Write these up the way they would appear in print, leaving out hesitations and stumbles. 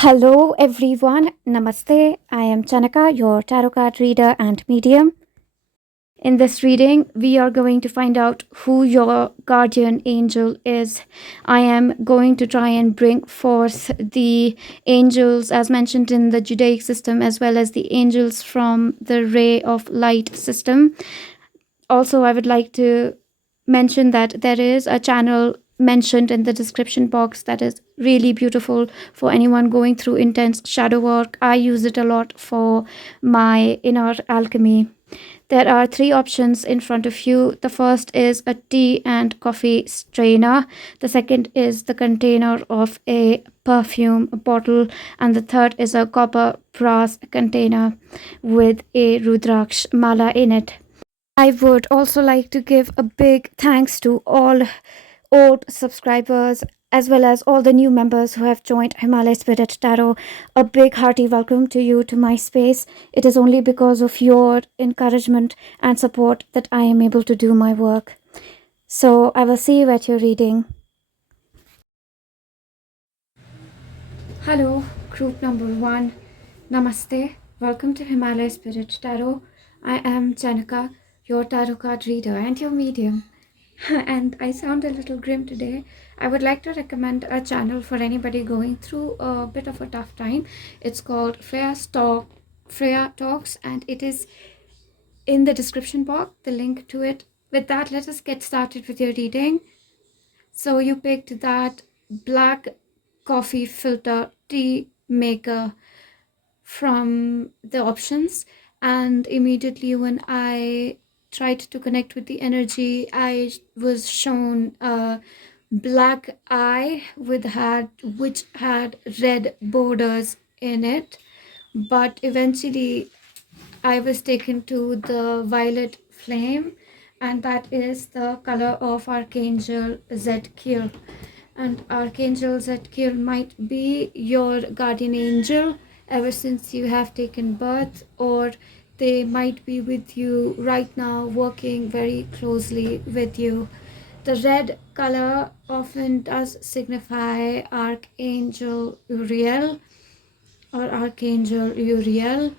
Hello everyone, Namaste. I am Chaynika, your tarot card reader and medium. In this reading, we are going to find out who your guardian angel is. I am going to try and bring forth the angels as mentioned in the Judaic system, as well as the angels from the ray of light system. Also, I would like to mention that there is a channel mentioned in the description box that is really beautiful for anyone going through intense shadow work. I use it a lot for my inner alchemy. There are 3 options in front of you. The first is a tea and coffee strainer. The second is the container of a perfume bottle. And the third is a copper brass container with a Rudraksh mala in it. I would also like to give a big thanks to all old subscribers as well as all the new members who have joined Himalaya Spirit Tarot. A big hearty welcome to you to my space. It is only because of your encouragement and support that I am able to do my work. So I will see you at your reading. Hello, group number 1. Namaste. Welcome to Himalaya Spirit Tarot. I am Chaynika, your tarot card reader and your medium. And I sound a little grim today. I would like to recommend a channel for anybody going through a bit of a tough time. It's called Freya Talks, and it is in the description box, the link to it. With that, let us get started with your reading. So you picked that black coffee filter tea maker from the options, and immediately when I tried to connect with the energy, I was shown a black eye which had red borders in it, but eventually I was taken to the violet flame, and that is the color of Archangel Zadkiel. And Archangel Zadkiel might be your guardian angel ever since you have taken birth, or they might be with you right now, working very closely with you. The red color often does signify Archangel Uriel or Archangel Uriel.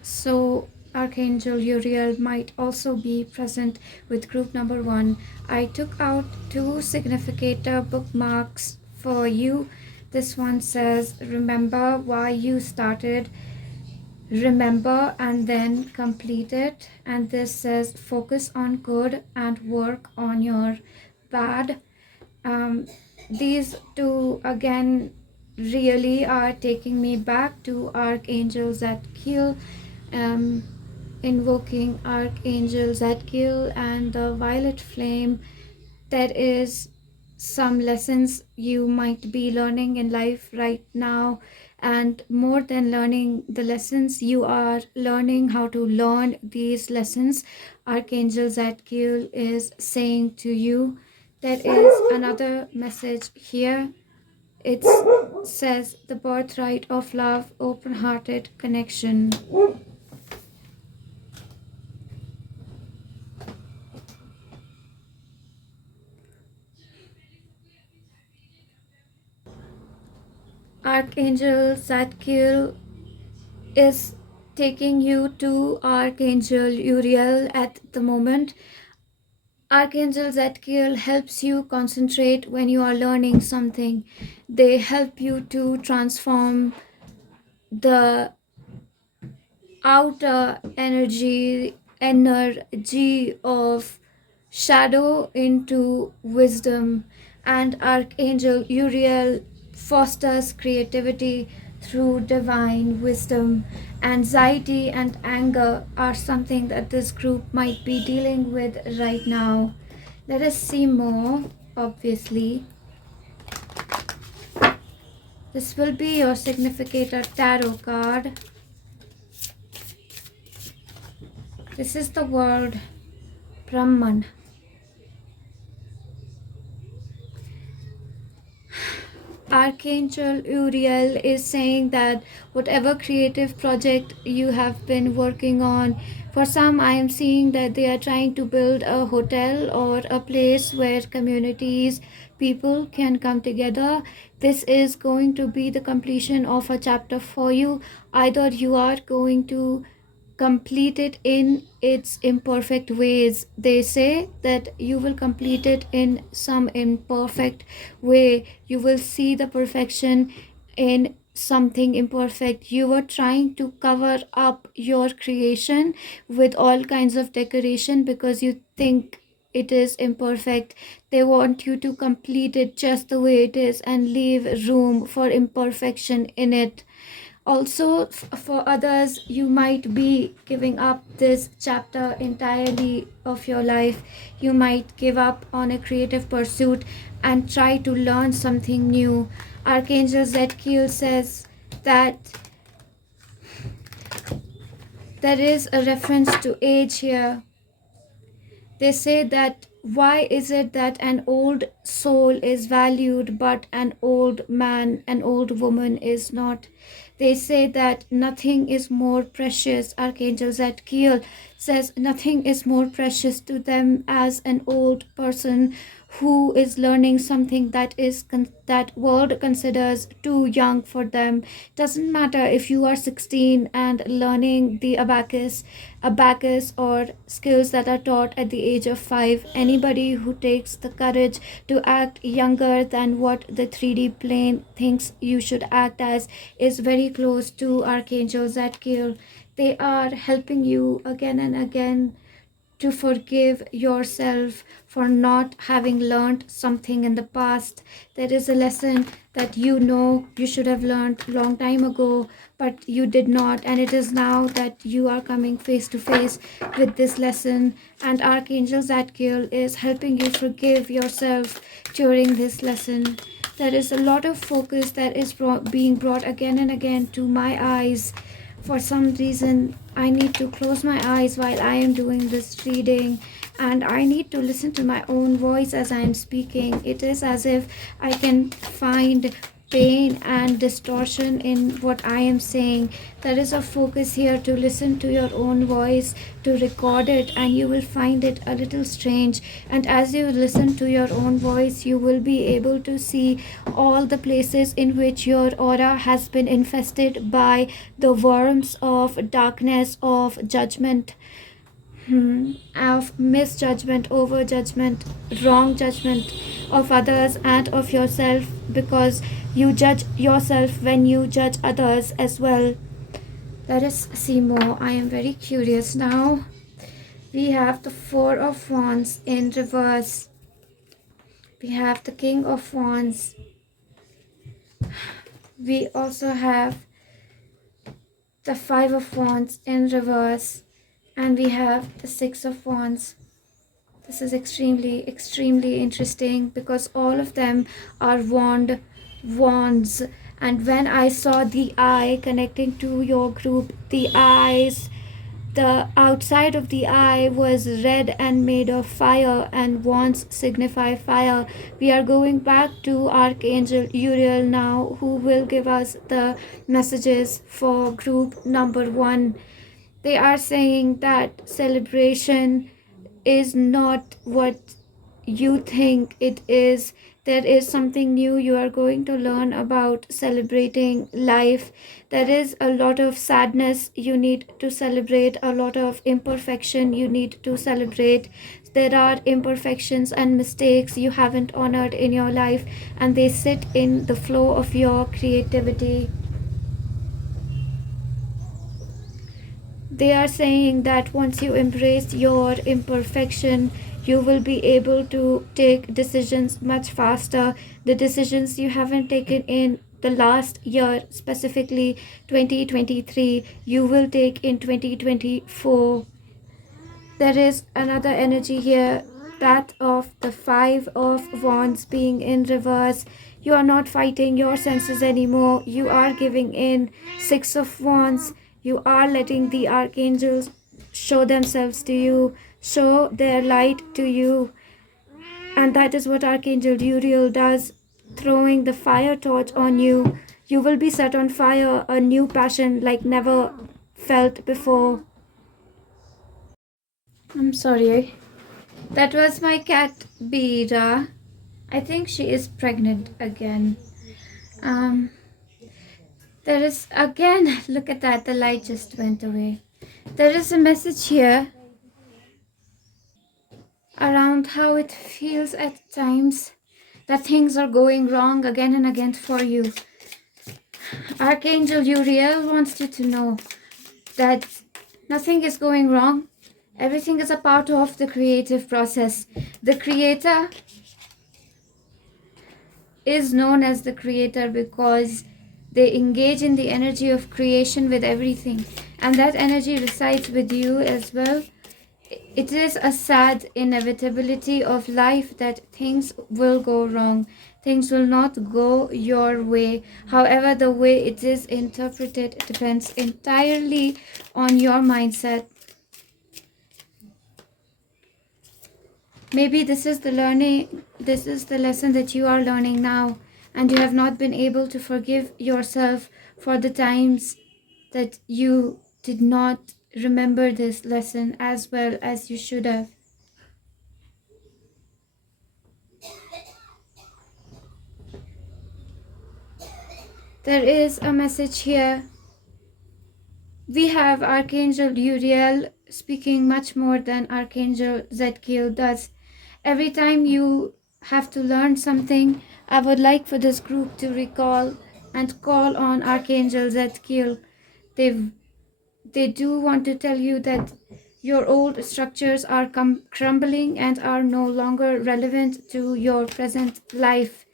So Archangel Uriel might also be present with group number 1. I took out 2 significator bookmarks for you. This one says, remember why you started, remember and then complete it. And this says, focus on good and work on your bad. These 2 again really are taking me back to Archangel Zadkiel, invoking Archangel Zadkiel and the violet flame. There is some lessons you might be learning in life right now, and more than learning the lessons, you are learning how to learn these lessons. Archangel Zadkiel is saying to you, there is another message here. It says the birthright of love, open-hearted connection. Archangel Zadkiel is taking you to Archangel Uriel at the moment. Archangel Zadkiel helps you concentrate when you are learning something. They help you to transform the outer energy of shadow into wisdom, and Archangel Uriel fosters creativity through divine wisdom. Anxiety and anger are something that this group might be dealing with right now. Let us see more. Obviously, this will be your significator tarot card. This is the word Brahman. Archangel Uriel is saying that whatever creative project you have been working on, for some I am seeing that they are trying to build a hotel or a place where communities, people can come together. This is going to be the completion of a chapter for you. Either you are going to complete it in its imperfect ways. They say that you will complete it in some imperfect way. You will see the perfection in something imperfect. You were trying to cover up your creation with all kinds of decoration because you think it is imperfect. They want you to complete it just the way it is and leave room for imperfection in it. Also, for others, you might be giving up this chapter entirely of your life. You might give up on a creative pursuit and try to learn something new. Archangel Zadkiel says that there is a reference to age here. They say that why is it that an old soul is valued but an old man, an old woman is not? They say that nothing is more precious. Archangel Zadkiel says nothing is more precious to them as an old person who is learning something that is that world considers too young for them. Doesn't matter if you are 16 and learning the abacus or skills that are taught at the age of 5. Anybody who takes the courage to act younger than what the 3D plane thinks you should act as is very close to Archangel Zadkiel. They are helping you again and again to forgive yourself for not having learned something in the past. There is a lesson that you know you should have learned long time ago, but you did not, and it is now that you are coming face to face with this lesson, and Archangel Zadkiel is helping you forgive yourself during this lesson. There is a lot of focus that is being brought again and again to my eyes. For some reason, I need to close my eyes while I am doing this reading, and I need to listen to my own voice as I am speaking. It is as if I can find pain and distortion in what I am saying. There is a focus here to listen to your own voice, to record it, and you will find it a little strange. And as you listen to your own voice, you will be able to see all the places in which your aura has been infested by the worms of darkness, of judgment, of misjudgment, overjudgment, wrong judgment of others and of yourself, because you judge yourself when you judge others as well. Let us see more. I am very curious now. We have the Four of Wands in reverse. We have the King of Wands. We also have the Five of Wands in reverse. And we have the Six of Wands. This is extremely, extremely interesting because all of them are wands. And when I saw the eye connecting to your group, the outside of the eye was red and made of fire, and wands signify fire. We are going back to Archangel Uriel now, who will give us the messages for group number 1. They are saying that celebration is not what you think it is. There is something new you are going to learn about celebrating life. There is a lot of sadness you need to celebrate, a lot of imperfection you need to celebrate. There are imperfections and mistakes you haven't honored in your life, and they sit in the flow of your creativity. They are saying that once you embrace your imperfection, you will be able to take decisions much faster. The decisions you haven't taken in the last year, specifically 2023, you will take in 2024. There is another energy here, that of the Five of Wands being in reverse. You are not fighting your senses anymore. You are giving in. Six of Wands. You are letting the archangels show themselves to you, show their light to you. And that is what Archangel Uriel does. throwing the fire torch on you. You will be set on fire, a new passion like never felt before. I'm sorry. That was my cat, Bira. I think she is pregnant again. There is again, look at that, the light just went away. There is a message here around how it feels at times that things are going wrong again and again for you. Archangel Uriel wants you to know that nothing is going wrong. Everything is a part of the creative process. The creator is known as the creator because they engage in the energy of creation with everything, and that energy resides with you as well. It is a sad inevitability of life that things will go wrong. Things will not go your way. However, the way it is interpreted depends entirely on your mindset. Maybe this is the lesson that you are learning now, and you have not been able to forgive yourself for the times that you did not remember this lesson as well as you should have. There is a message here. We have Archangel Uriel speaking much more than Archangel Zadkiel does. Every time you have to learn something, I would like for this group to recall and call on Archangel Zadkiel. They do want to tell you that your old structures are crumbling and are no longer relevant to your present life.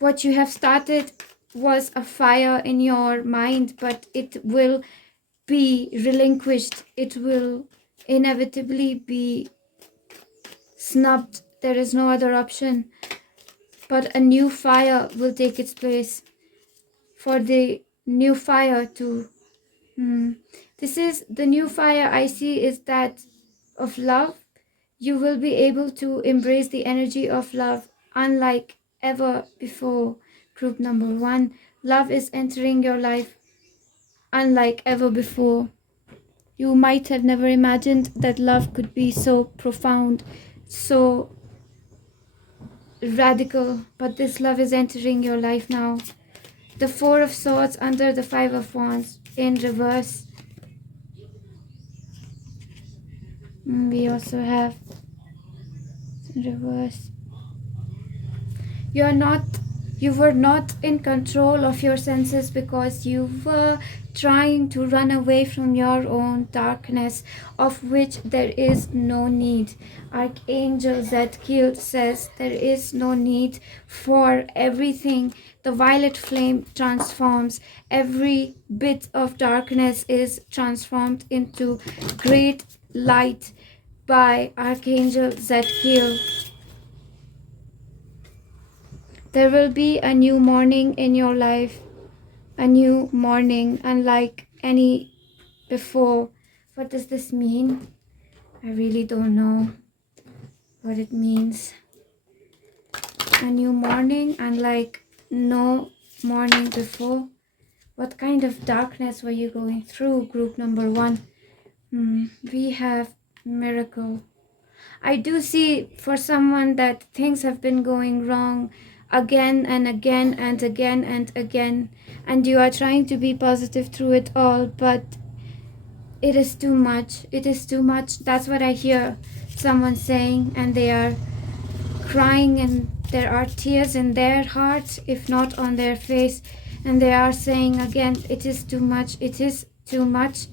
What you have started was a fire in your mind, but it will be relinquished. It will inevitably be snubbed. There is no other option, but a new fire will take its place. For the new fire to this is the new fire I see is that of love. You will be able to embrace the energy of love unlike ever before. Group number 1, love is entering your life unlike ever before. You might have never imagined that love could be so profound, so radical, but this love is entering your life now. The 4 of Swords under the 5 of Wands in reverse. We also have in reverse. You were not in control of your senses because you were trying to run away from your own darkness, of which there is no need. Archangel Zadkiel says there is no need for everything. The violet flame transforms. Every bit of darkness is transformed into great light by Archangel Zadkiel. There will be a new morning in your life, a new morning unlike any before. What does this mean? I really don't know what it means. A new morning unlike no morning before. What kind of darkness were you going through, group number 1? We have miracle. I do see for someone that things have been going wrong again and again and again and again, and you are trying to be positive through it all, but it is too much. It is too much. That's what I hear someone saying, and they are crying and there are tears in their hearts, if not on their face, and they are saying again, it is too much. It is too much.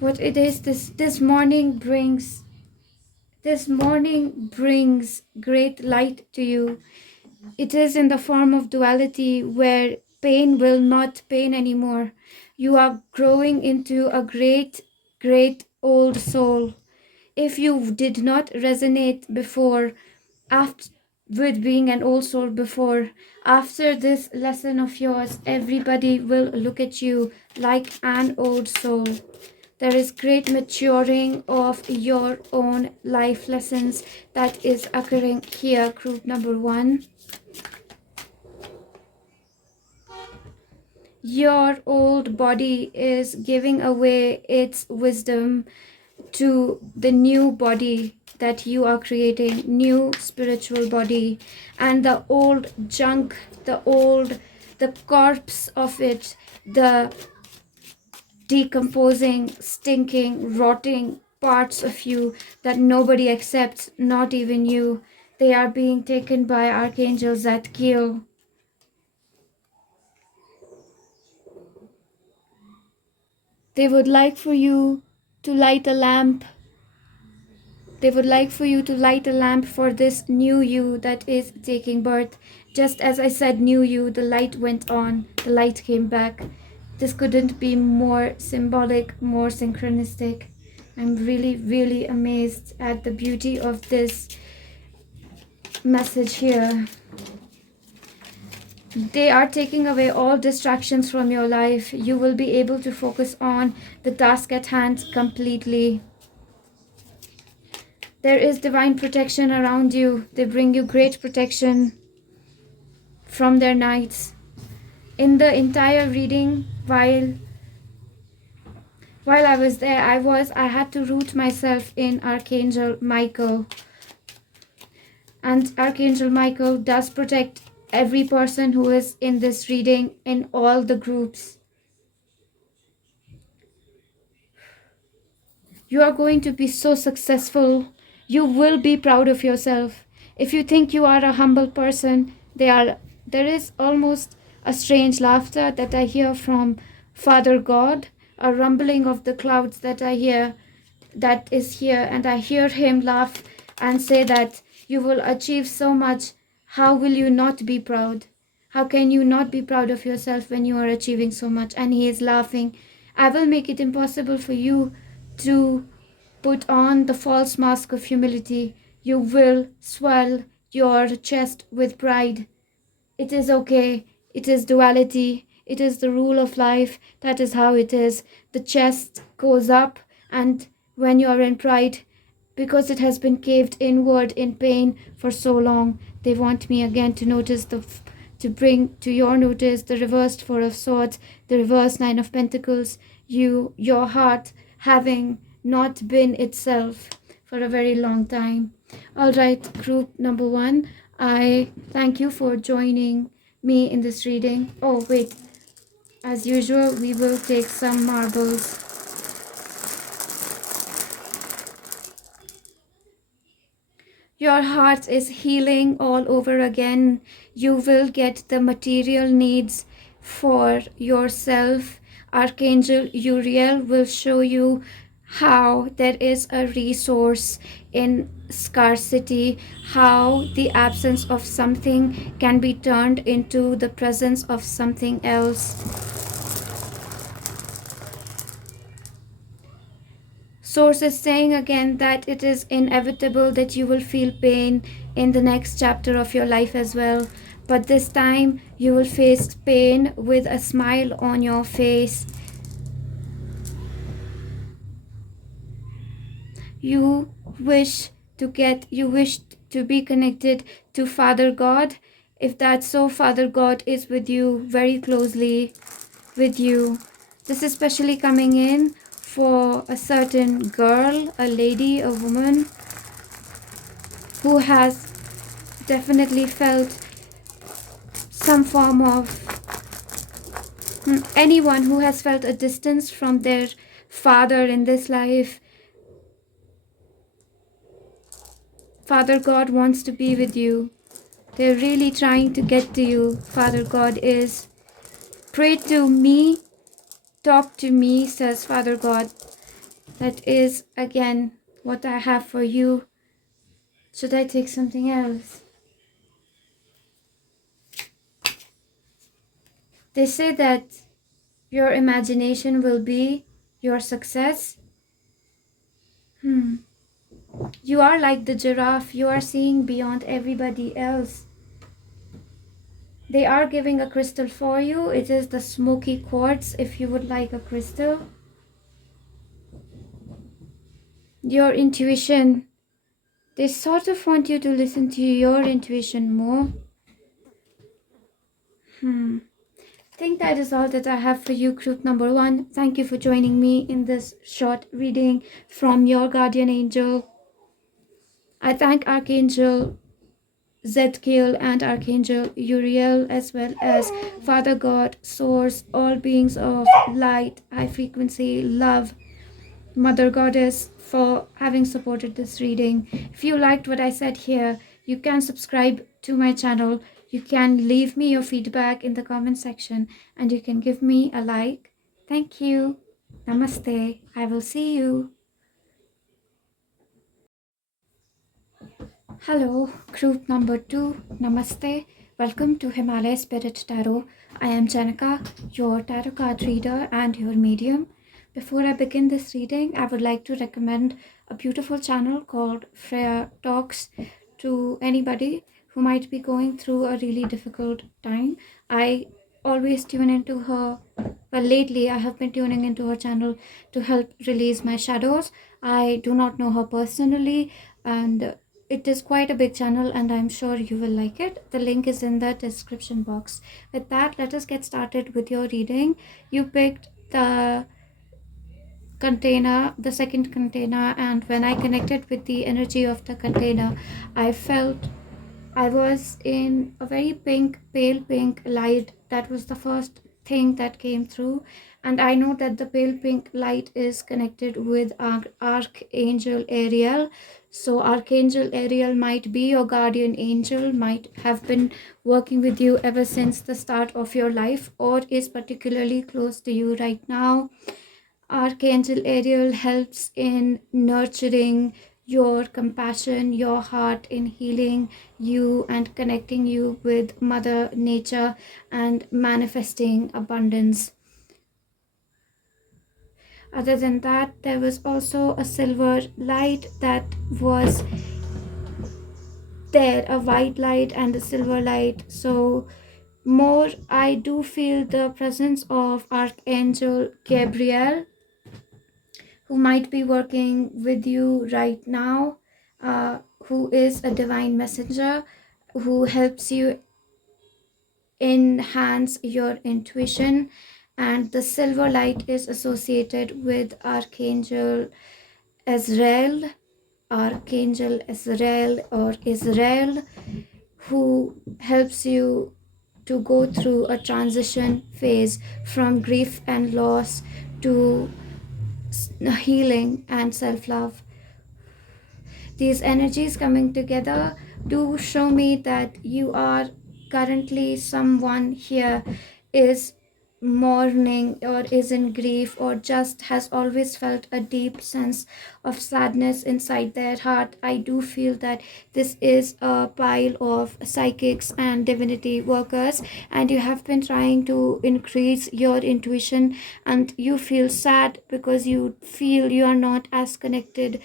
What it is, this morning brings great light to you. It is in the form of duality where pain will not pain anymore. You are growing into a great old soul. If you did not resonate before, with being an old soul before, after this lesson of yours, everybody will look at you like an old soul. There is great maturing of your own life lessons that is occurring here, group number 1. Your old body is giving away its wisdom to the new body that you are creating, new spiritual body, and the old junk, the corpse of it, the decomposing, stinking, rotting parts of you that nobody accepts, not even you. They are being taken by archangels that kill. They would like for you to light a lamp. They would like for you to light a lamp for this new you that is taking birth. Just as I said new you, the light went on, the light came back. This couldn't be more symbolic, more synchronistic. I'm really, really amazed at the beauty of this message here. They are taking away all distractions from your life. You will be able to focus on the task at hand completely. There is divine protection around you. They bring you great protection from their knights. In the entire reading, while I was there, I had to root myself in Archangel Michael. And Archangel Michael does protect every person who is in this reading in all the groups. You are going to be so successful. You will be proud of yourself. If you think you are a humble person, there is almost a strange laughter that I hear from Father God, a rumbling of the clouds that I hear, that is here, and I hear him laugh and say that you will achieve so much. How will you not be proud? How can you not be proud of yourself when you are achieving so much? And he is laughing. I will make it impossible for you to put on the false mask of humility. You will swell your chest with pride. It is okay. It is duality. It is the rule of life. That is how it is. The chest goes up, and when you are in pride, because it has been caved inward in pain for so long, they want me again to bring to your notice the reversed Four of Swords, the reversed Nine of Pentacles, your heart having not been itself for a very long time. All right, group number 1, I thank you for joining me in this reading. Oh wait, as usual, we will take some marbles. Your heart is healing all over again. You will get the material needs for yourself. Archangel Uriel will show you how there is a resource in scarcity, how the absence of something can be turned into the presence of something else. Source is saying again that it is inevitable that you will feel pain in the next chapter of your life as well. But this time you will face pain with a smile on your face. You wish to be connected to Father God. If that's so, Father God is with you, very closely with you. This is especially coming in for a certain girl, a lady, a woman who has definitely felt some form of, anyone who has felt a distance from their father in this life. Father God wants to be with you. They're really trying to get to you. Father God is. Pray to me, talk to me, says Father God. That is, again, what I have for you. Should I take something else? They say that your imagination will be your success. You are like the giraffe. You are seeing beyond everybody else. They are giving a crystal for you. It is the smoky quartz if you would like a crystal. Your intuition. They sort of want you to listen to your intuition more. think that is all that I have for you, group number 1. Thank you for joining me in this short reading from your guardian angel. I thank Archangel Zedkiel and Archangel Uriel, as well as Father God, Source, all beings of light, high frequency, love, Mother Goddess, for having supported this reading. If you liked what I said here, you can subscribe to my channel. You can leave me your feedback in the comment section, and you can give me a like. Thank you. Namaste. I will see you. Hello, group number 2. Namaste. Welcome to Himalaya Spirit Tarot. I am Chaynika, your tarot card reader and your medium. Before I begin this reading, I would like to recommend a beautiful channel called Freya Talks to anybody who might be going through a really difficult time. I always tune into her. Well, lately I have been tuning into her channel to help release my shadows. I do not know her personally, and it is quite a big channel, and I'm sure you will like it. The link is in the description box. With that, let us get started with your reading. You picked the container, the second container, and when I connected with the energy of the container, I felt I was in a very pink, pale pink light. That was the first thing that came through, and I know that the pale pink light is connected with Archangel Ariel. So Archangel Ariel might be your guardian angel, might have been working with you ever since the start of your life, or is particularly close to you right now. Archangel Ariel helps in nurturing your compassion, your heart, in healing you and connecting you with Mother Nature and manifesting abundance. Other than that, there was also a silver light that was there, a white light and a silver light. So more, I do feel the presence of Archangel Gabriel, who might be working with you right now, who is a divine messenger, who helps you enhance your intuition. And the silver light is associated with Archangel Azrael, Archangel Azrael or Israel, who helps you to go through a transition phase from grief and loss to healing and self-love. These energies coming together do show me that you are currently someone here is mourning or is in grief or just has always felt a deep sense of sadness inside their heart. I do feel that this is a pile of psychics and divinity workers, and you have been trying to increase your intuition, and you feel sad because you feel you are not as connected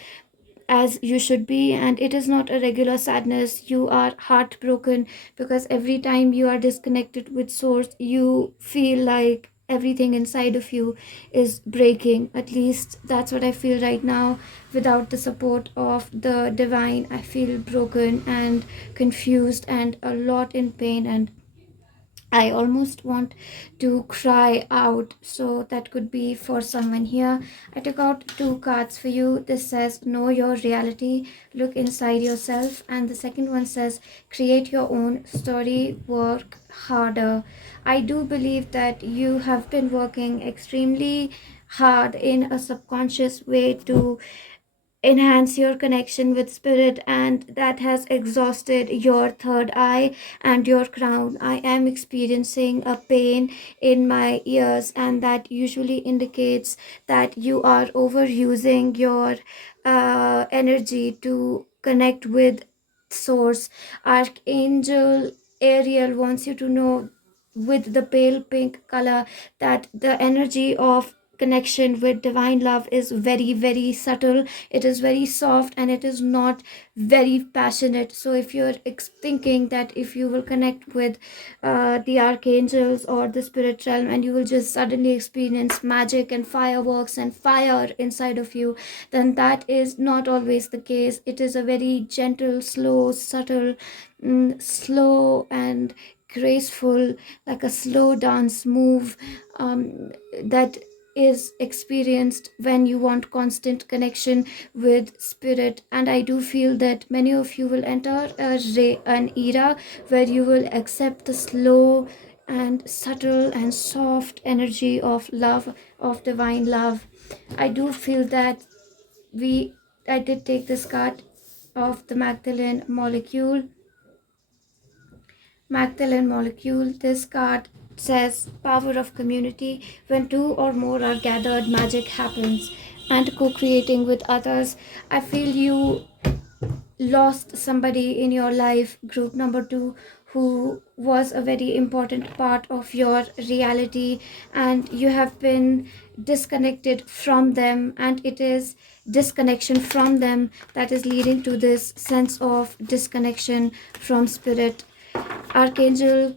as you should be, and it is not a regular sadness. You are heartbroken because every time you are disconnected with source, you feel like everything inside of you is breaking. At least that's what I feel right now. Without the support of the divine, I feel broken and confused and a lot in pain, and I almost want to cry out. So that could be for someone here. I took out 2 cards for you. This says know your reality, look inside yourself, and the second one says create your own story, work harder. I do believe that you have been working extremely hard in a subconscious way to enhance your connection with spirit, and that has exhausted your third eye and your crown. I am experiencing a pain in my ears, and that usually indicates that you are overusing your energy to connect with source. Archangel Ariel wants you to know with the pale pink color that the energy of connection with divine love is very, very subtle. It is very soft and it is not very passionate. So if you're thinking that if you will connect with the archangels or the spirit realm and you will just suddenly experience magic and fireworks and fire inside of you, then that is not always the case. It is a very gentle, slow, subtle, slow and graceful, like a slow dance move that is experienced when you want constant connection with spirit. And I do feel that many of you will enter an era where you will accept the slow and subtle and soft energy of love, of divine love. I do feel that I did take this card of the Magdalene molecule. Magdalene molecule. This card says power of community. When two or more are gathered, magic happens. And co-creating with others. I feel you lost somebody in your life, group number 2, who was a very important part of your reality, and you have been disconnected from them, and it is disconnection from them that is leading to this sense of disconnection from spirit. Archangel,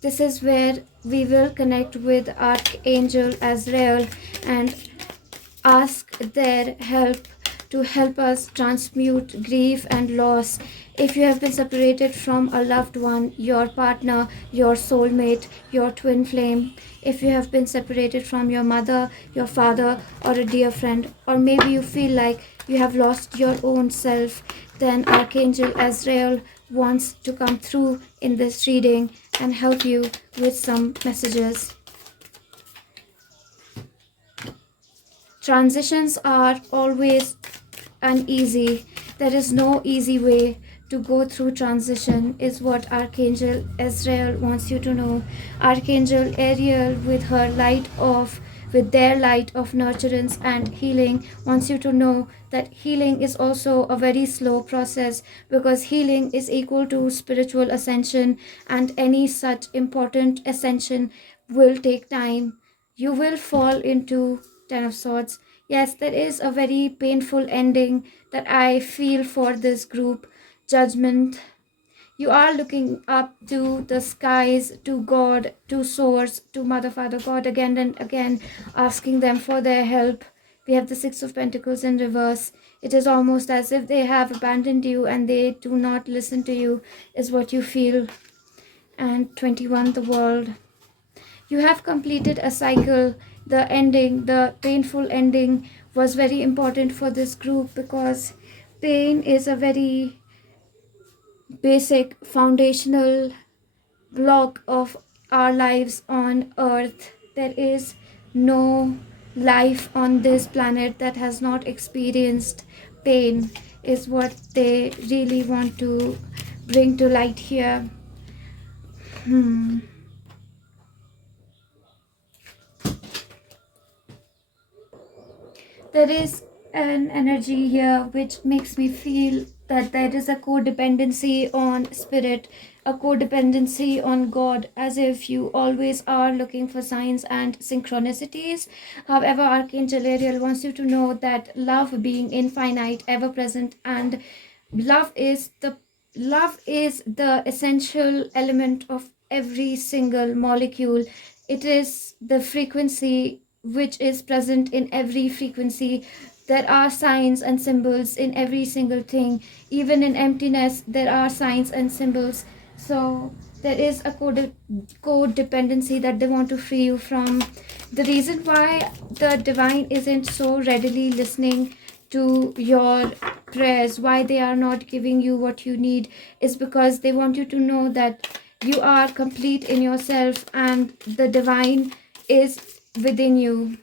this is where we will connect with Archangel Azrael and ask their help to help us transmute grief and loss. If you have been separated from a loved one, your partner, your soulmate, your twin flame, if you have been separated from your mother, your father, or a dear friend, or maybe you feel like you have lost your own self, then Archangel Azrael wants to come through in this reading and help you with some messages. Transitions are always uneasy. There is no easy way to go through transition, is what Archangel Azrael wants you to know. Archangel Ariel, with their light of nurturance and healing, wants you to know that healing is also a very slow process, because healing is equal to spiritual ascension, and any such important ascension will take time. You will fall into Ten of Swords. Yes, there is a very painful ending that I feel for this group. Judgment. You are looking up to the skies, to God, to Source, to Mother, Father, God again and again, asking them for their help. We have the Six of Pentacles in reverse. It is almost as if they have abandoned you and they do not listen to you, is what you feel. And 21, the World. You have completed a cycle. The ending, the painful ending, was very important for this group, because pain is a very basic foundational block of our lives on earth. There is no life on this planet that has not experienced pain, is what they really want to bring to light here. There is an energy here which makes me feel that there is a codependency on spirit, a codependency on God, as if you always are looking for signs and synchronicities. However, Archangel Ariel wants you to know that love, being infinite, ever present, and love is the essential element of every single molecule. It is the frequency which is present in every frequency. There are signs and symbols in every single thing. Even in emptiness, there are signs and symbols. So there is a codependency that they want to free you from. The reason why the divine isn't so readily listening to your prayers, why they are not giving you what you need, is because they want you to know that you are complete in yourself and the divine is within you.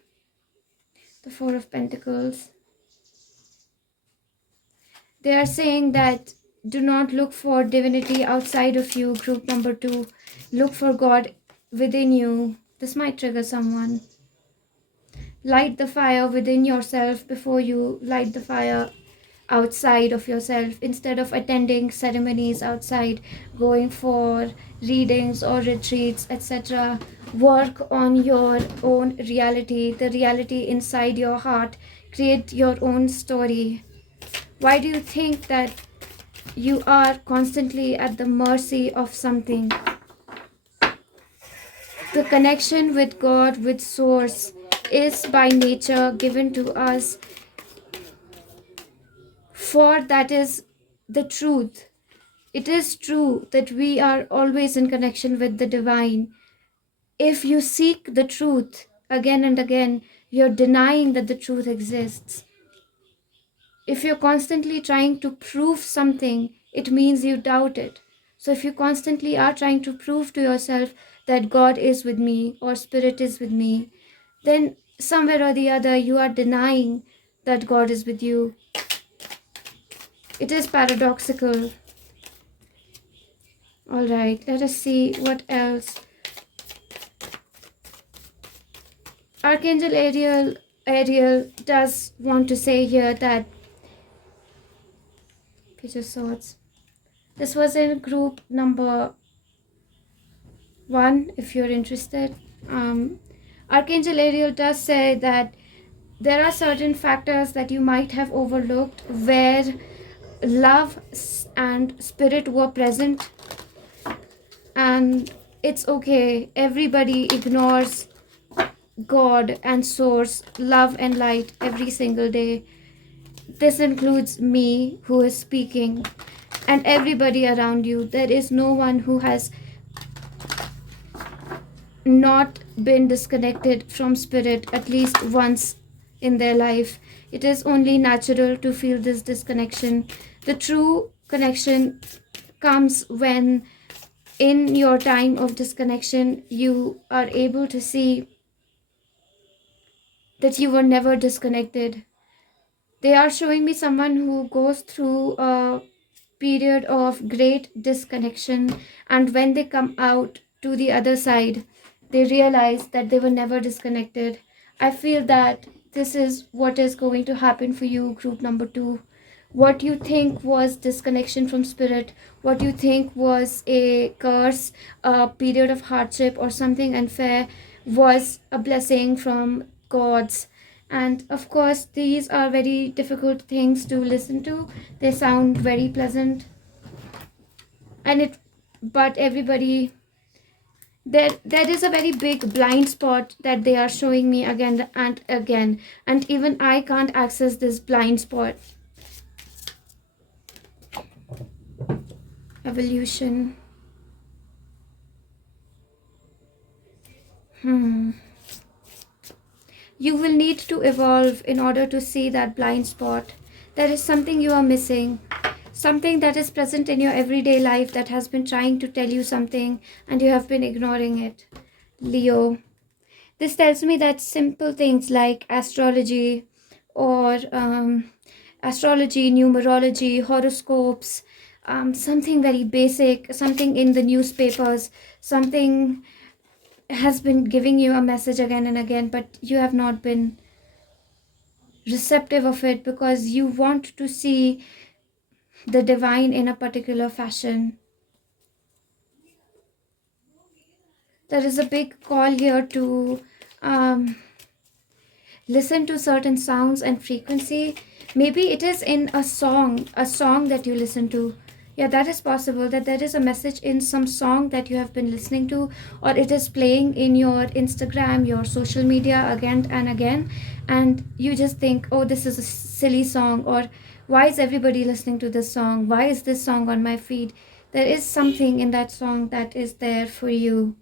The Four of Pentacles. They are saying that do not look for divinity outside of you, group number 2. Look for God within you. This might trigger someone. Light the fire within yourself before you light the fire outside of yourself. Instead of attending ceremonies outside, going for readings or retreats, etc., work on your own reality, the reality inside your heart. Create your own story. Why do you think that you are constantly at the mercy of something? The connection with God, with Source, is by nature given to us, for that is the truth. It is true that we are always in connection with the divine. If you seek the truth again and again, you're denying that the truth exists. If you're constantly trying to prove something, it means you doubt it. So if you constantly are trying to prove to yourself that God is with me or Spirit is with me, then somewhere or the other you are denying that God is with you. It is paradoxical. All right, let us see what else. Archangel Ariel does want to say here that Page of Swords. This was in group number 1, if you're interested. Archangel Ariel does say that there are certain factors that you might have overlooked where love and spirit were present, and it's okay. Everybody ignores God and source, love and light every single day. This includes me who is speaking and everybody around you. There is no one who has not been disconnected from spirit at least once in their life. It is only natural to feel this disconnection. The true connection comes when in your time of disconnection you are able to see that you were never disconnected. They are showing me someone who goes through a period of great disconnection, and when they come out to the other side, they realize that they were never disconnected. I feel that this is what is going to happen for you, group number 2. What you think was disconnection from spirit, what you think was a curse, a period of hardship or something unfair, was a blessing from gods. And of course these are very difficult things to listen to. They sound very pleasant, and it but everybody, there is a very big blind spot that they are showing me again and again, and even I can't access this blind spot. Evolution. You will need to evolve in order to see that blind spot. There is something you are missing, something that is present in your everyday life that has been trying to tell you something and you have been ignoring it. Leo. This tells me that simple things like astrology or numerology, horoscopes, something very basic, something in the newspapers, something has been giving you a message again and again, but you have not been receptive of it because you want to see the divine in a particular fashion. There is a big call here to listen to certain sounds and frequency. Maybe it is in a song that you listen to. Yeah, that is possible, that there is a message in some song that you have been listening to, or it is playing in your Instagram, your social media again and again, and you just think, oh, this is a silly song, or why is everybody listening to this song, why is this song on my feed? There is something in that song that is there for you.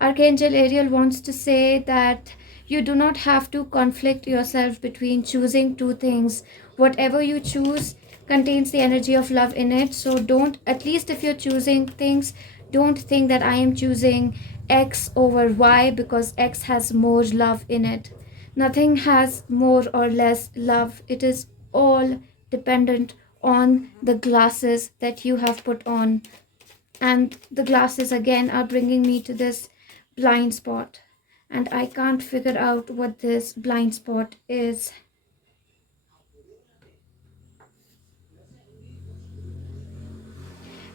Archangel Ariel wants to say that you do not have to conflict yourself between choosing two things. Whatever you choose contains the energy of love in it. So don't, at least if you're choosing things, don't think that I am choosing X over Y because X has more love in it. Nothing has more or less love. It is all dependent on the glasses that you have put on. And the glasses again are bringing me to this blind spot, and I can't figure out what this blind spot is.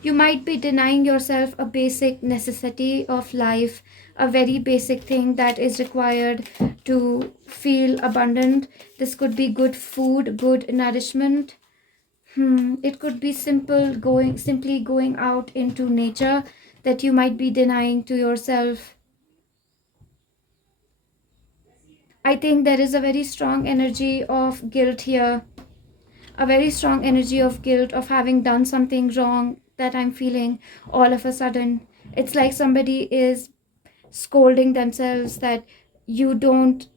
You might be denying yourself a basic necessity of life, a very basic thing that is required to feel abundant. This could be good food, good nourishment. It could be simply going out into nature that you might be denying to yourself. I think there is a very strong energy of guilt here. a very strong energy of guilt of having done something wrong that I'm feeling all of a sudden. It's like somebody is scolding themselves that you don't,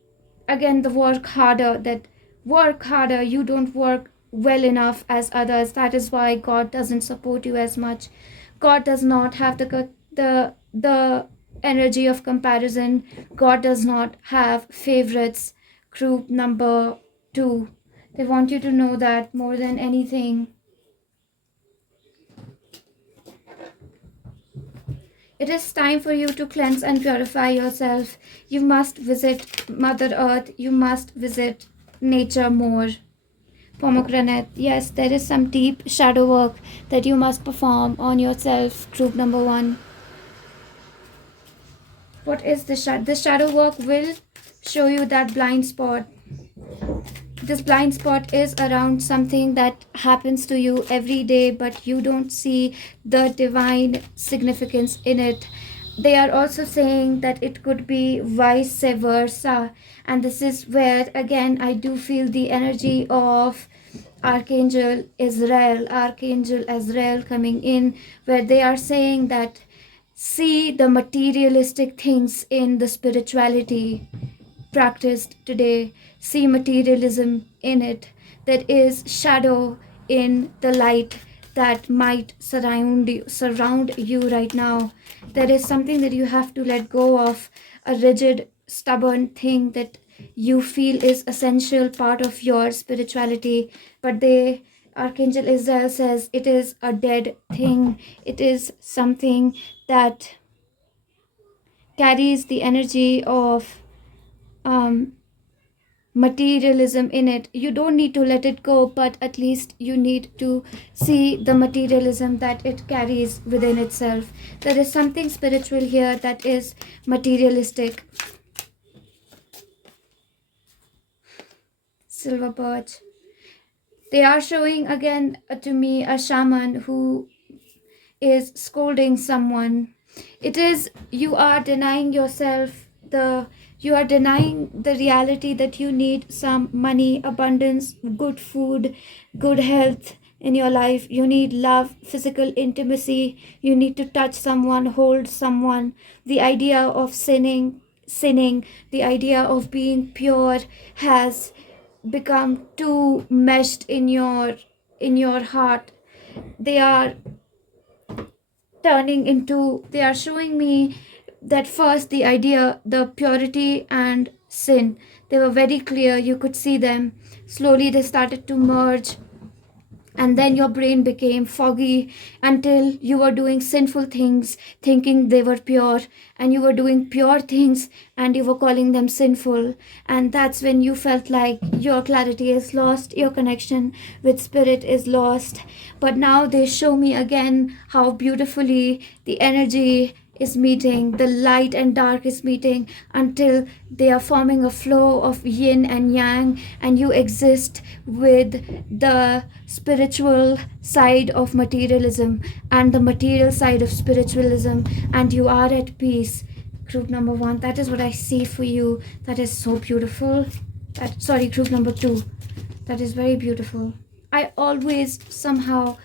again, the work harder, you don't work well enough as others. That is why God doesn't support you as much. God does not have the energy of comparison. God does not have favorites. Group number 2, they want you to know that more than anything, it is time for you to cleanse and purify yourself. You must visit Mother Earth. You must visit nature more. Pomegranate, yes, there is some deep shadow work that you must perform on yourself. Group number 1. What is the shadow? The shadow work will show you that blind spot. This blind spot is around something that happens to you every day, but you don't see the divine significance in it. They are also saying that it could be vice versa. And this is where, again, I do feel the energy of Archangel Azrael coming in, where they are saying that see the materialistic things in the spirituality practiced today. See materialism in it. There is shadow in the light that might surround you right now. There is something that you have to let go of, a rigid, stubborn thing that you feel is essential part of your spirituality, but Archangel Israel says it is a dead thing. It is something that carries the energy of materialism in it. You don't need to let it go, but at least you need to see the materialism that it carries within itself. There is something spiritual here that is materialistic. Silver birch. They are showing again to me a shaman who is scolding someone. It is, you are denying yourself you are denying the reality that you need some money, abundance, good food, good health in your life. You need love, physical intimacy. You need to touch someone, hold someone. The idea of sinning, the idea of being pure has become too meshed in your heart. They are they are showing me that first the purity and sin, they were very clear. You could see them. Slowly they started to merge, and then your brain became foggy until you were doing sinful things thinking they were pure, and you were doing pure things and you were calling them sinful. And that's when you felt like your clarity is lost, your connection with spirit is lost. But now they show me again how beautifully the energy is meeting, the light and dark is meeting until they are forming a flow of yin and yang, and you exist with the spiritual side of materialism and the material side of spiritualism, and you are at peace. Group number 1, that is what I see for you. That is so beautiful. Group number 2, that is very beautiful. I always somehow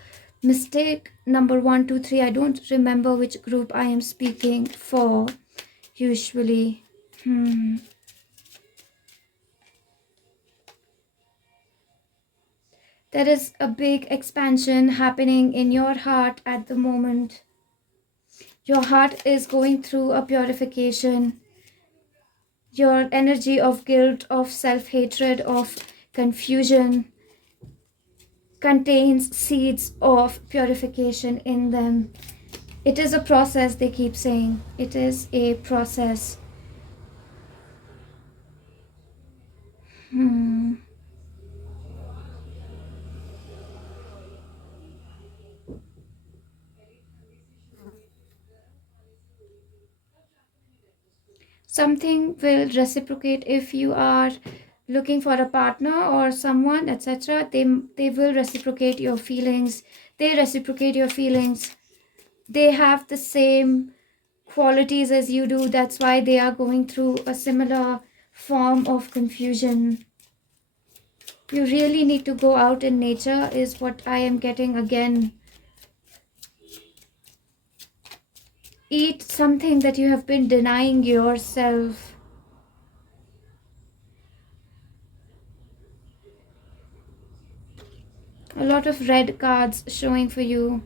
mistake number 1, 2, 3. I don't remember which group I am speaking for usually. There is a big expansion happening in your heart at the moment. Your heart is going through a purification. Your energy of guilt, of self-hatred, of confusion contains seeds of purification in them. It is a process, they keep saying. It is a process. Something will reciprocate if you are looking for a partner or someone, etc. They will reciprocate your feelings. They reciprocate your feelings. They have the same qualities as you do. That's why they are going through a similar form of confusion. You really need to go out in nature is what I am getting again. Eat something that you have been denying yourself. A lot of red cards showing for you.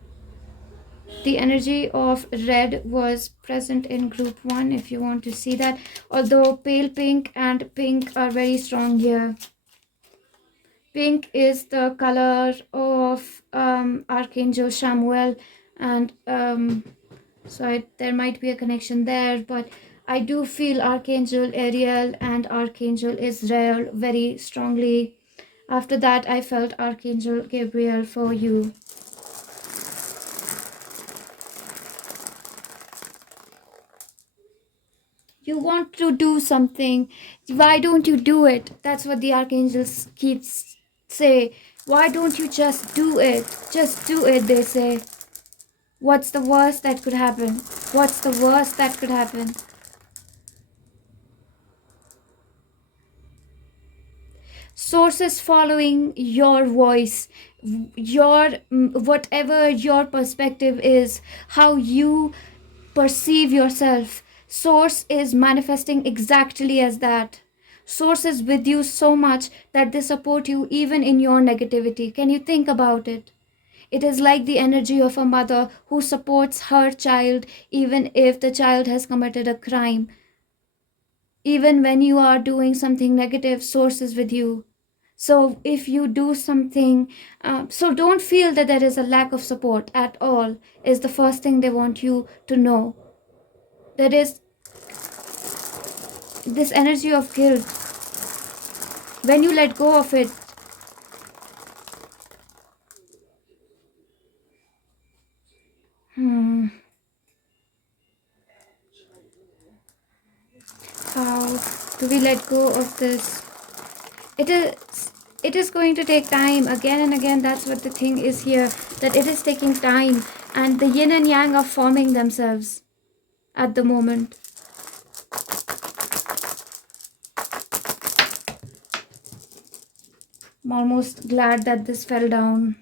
The energy of red was present in group 1 if you want to see that. Although pale pink and pink are very strong here. Pink is the color of Archangel Samuel, and so there might be a connection there, but I do feel Archangel Ariel and Archangel Israel very strongly. After that, I felt Archangel Gabriel for you. You want to do something. Why don't you do it? That's what the archangels keep say. Why don't you just do it? Just do it, they say. What's the worst that could happen? What's the worst that could happen? Sources following your voice, your whatever your perspective is, how you perceive yourself. Source is manifesting exactly as that. Source is with you so much that they support you even in your negativity. Can you think about it? It is like the energy of a mother who supports her child even if the child has committed a crime. Even when you are doing something negative, source is with you. So if you do something, so don't feel that there is a lack of support at all, is the first thing they want you to know. There is this energy of guilt. When you let go of it, how do we let go of this? It is going to take time again and again. That's what the thing is here, that it is taking time, and the yin and yang are forming themselves at the moment. I'm almost glad that this fell down.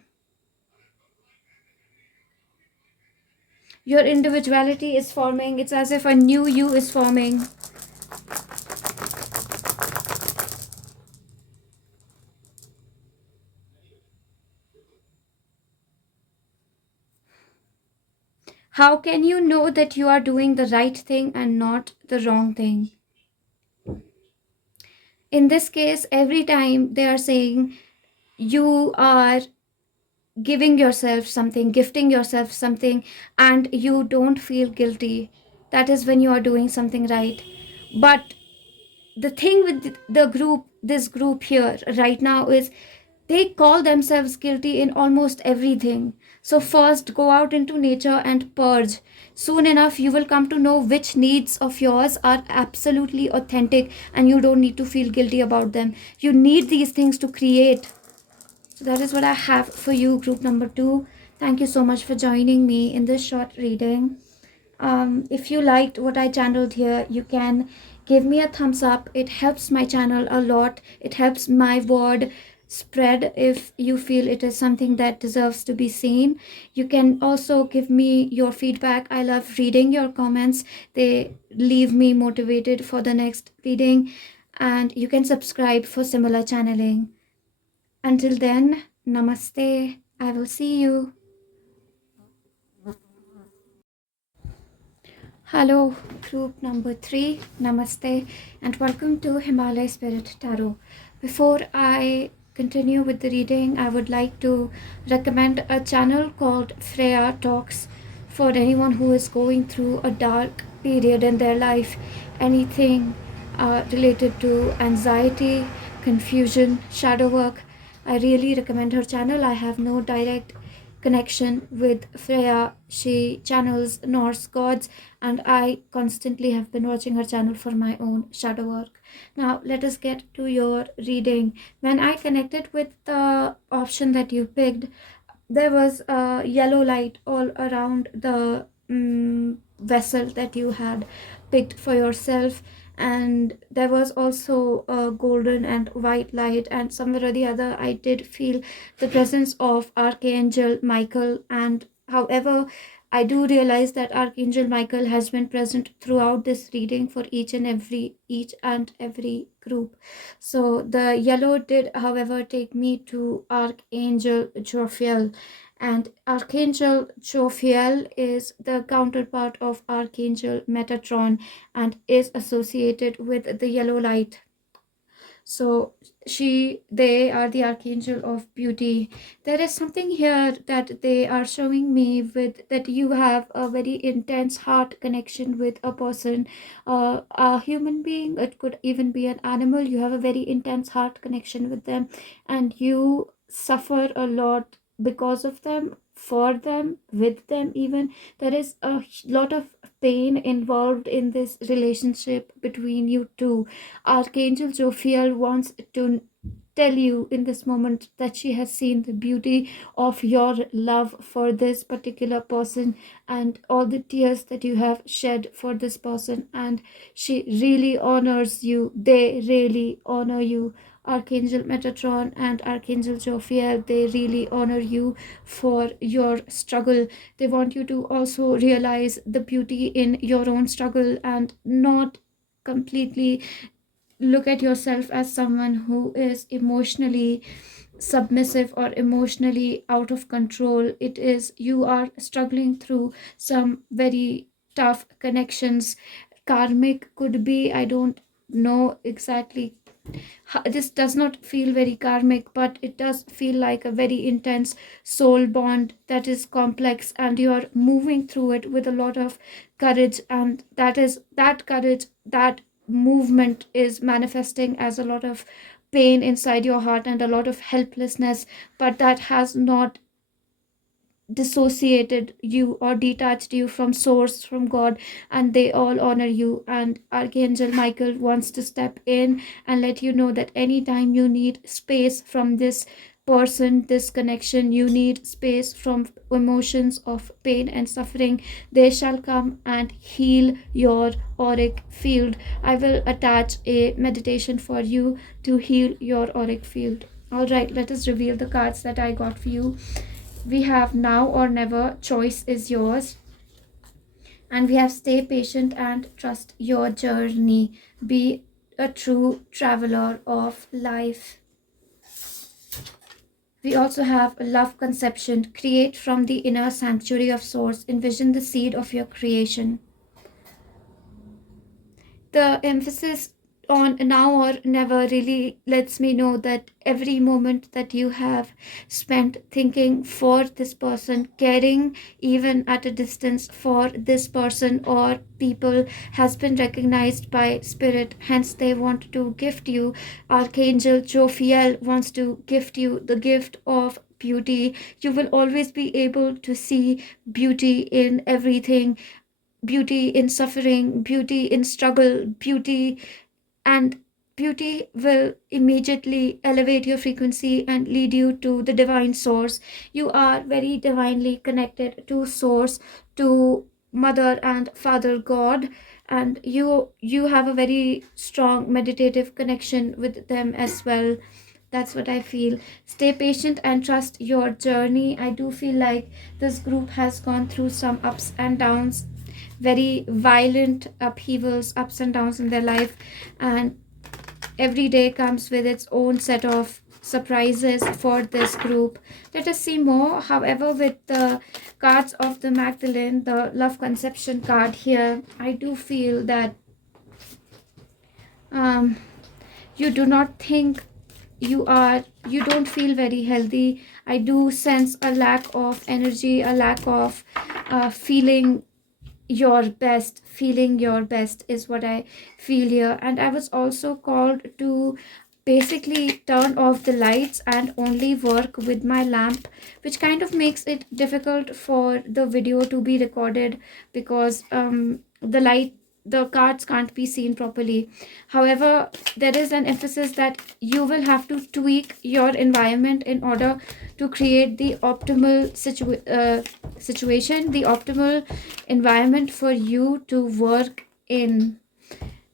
Your individuality is forming. It's as if a new you is forming. How can you know that you are doing the right thing and not the wrong thing? In this case, every time they are saying you are giving yourself something, gifting yourself something, and you don't feel guilty, that is when you are doing something right. But the thing with the group, this group here right now, is they call themselves guilty in almost everything. So first, go out into nature and purge. Soon enough, you will come to know which needs of yours are absolutely authentic and you don't need to feel guilty about them. You need these things to create. So that is what I have for you, group number 2. Thank you so much for joining me in this short reading. If you liked what I channeled here, you can give me a thumbs up. It helps my channel a lot. It helps my word spread if you feel it is something that deserves to be seen. You can also give me your feedback. I love reading your comments. They leave me motivated for the next reading. And you can subscribe for similar channeling. Until then, namaste. I will see you. Hello, group number 3, Namaste, and welcome to Himalaya Spirit Tarot. Before I continue with the reading, I would like to recommend a channel called Freya Talks for anyone who is going through a dark period in their life, anything related to anxiety, confusion, shadow work. I really recommend her channel. I have no direct connection with Freya. She channels Norse gods, and I constantly have been watching her channel for my own shadow work. Now let us get to your reading. When I connected with the option that you picked, there was a yellow light all around the vessel that you had picked for yourself, and there was also a golden and white light, and somewhere or the other I did feel the presence of Archangel Michael. And however, I do realize that Archangel Michael has been present throughout this reading for each and every group. So the yellow did, however, take me to Archangel Jophiel, and Archangel Jophiel is the counterpart of Archangel Metatron and is associated with the yellow light. So they are the Archangel of beauty. There is something here that they are showing me with, that you have a very intense heart connection with a person, a human being. It could even be an animal. You have a very intense heart connection with them, and you suffer a lot because of them, for them, with them. Even there is a lot of pain involved in this relationship between you two. Archangel Jophiel wants to tell you in this moment that she has seen the beauty of your love for this particular person and all the tears that you have shed for this person, and she really honors you. They really honor you. Archangel Metatron and Archangel Jophiel, they really honor you for your struggle. They want you to also realize the beauty in your own struggle and not completely look at yourself as someone who is emotionally submissive or emotionally out of control. It is, you are struggling through some very tough connections. Karmic could be, I don't know exactly. This does not feel very karmic, but it does feel like a very intense soul bond that is complex, and you are moving through it with a lot of courage, and that courage, that movement is manifesting as a lot of pain inside your heart and a lot of helplessness, but that has not dissociated you or detached you from source, from God, and they all honor you. And Archangel Michael wants to step in and let you know that anytime you need space from this person, this connection, you need space from emotions of pain and suffering, they shall come and heal your auric field. I will attach a meditation for you to heal your auric field. All right, let us reveal the cards that I got for you. We have now or never, choice is yours, and we have stay patient and trust your journey, be a true traveler of life. We also have love conception, create from the inner sanctuary of source, envision the seed of your creation. The emphasis on now or never really lets me know that every moment that you have spent thinking for this person, caring even at a distance for this person or people, has been recognized by spirit. Hence they want to gift you. Archangel Jophiel wants to gift you the gift of beauty. You will always be able to see beauty in everything, beauty in suffering, beauty in struggle, beauty, and beauty will immediately elevate your frequency and lead you to the divine source. You are very divinely connected to source, to mother and father God, and you have a very strong meditative connection with them as well. That's what I feel. Stay patient and trust your journey. I do feel like this group has gone through some ups and downs, very violent upheavals, ups and downs in their life, and every day comes with its own set of surprises for this group. Let us see more. However, with the cards of the Magdalene, the love conception card here, I do feel that you do not think you don't feel very healthy. I do sense a lack of energy, a lack of feeling your best. Feeling your best is what I feel here. And I was also called to basically turn off the lights and only work with my lamp, which kind of makes it difficult for the video to be recorded because the cards can't be seen properly. However, there is an emphasis that you will have to tweak your environment in order to create the optimal situation, the optimal environment for you to work in.